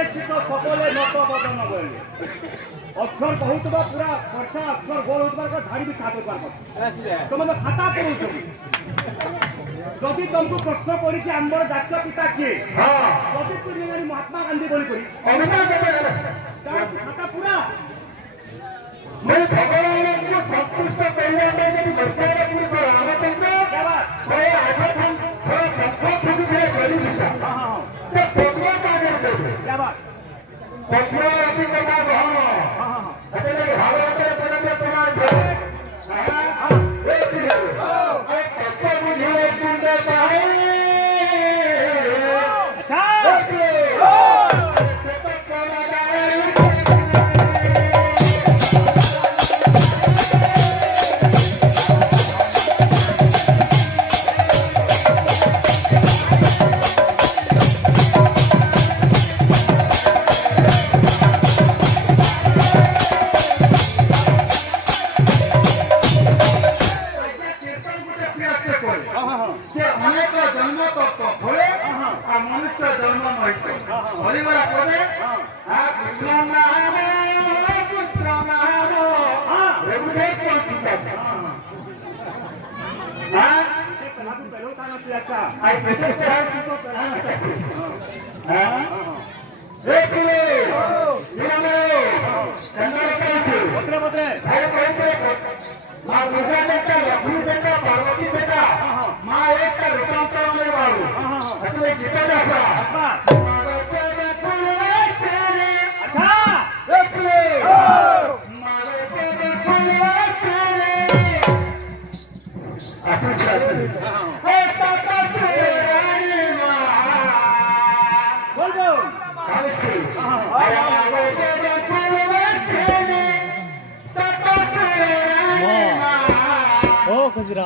উল্লেখিত সকলে নতবদন বলে অক্ষর বহুতবা পুরা খরচা অক্ষর গোল হবার ধাড়ি भी छाप कर तुम खाता पढ़ुछ যদি तुमको प्रश्न पड़ी कि आंबर जातीय पिता किए যদি তুমি महात्मा गांधी बोली खाता पूरा मैं भगवान को संतुष्ट करने में यदि भक्तों पुरुष रामचंद्र क्या बात सोए आठों हम थोड़ा संकोच भी है गरीब था जब पत्रों का करते क्या बात पत्रों की कथा बहाना अतले भागवत के पढ़ते तुम्हारे एक तत्व मुझे सुनते पाए अच्छा मनुष्य जन्म हरिमरा पदे कृष्ण नाम लक्ष्मी से पार्वती से माँ एक रूपांतर गीता खुजरा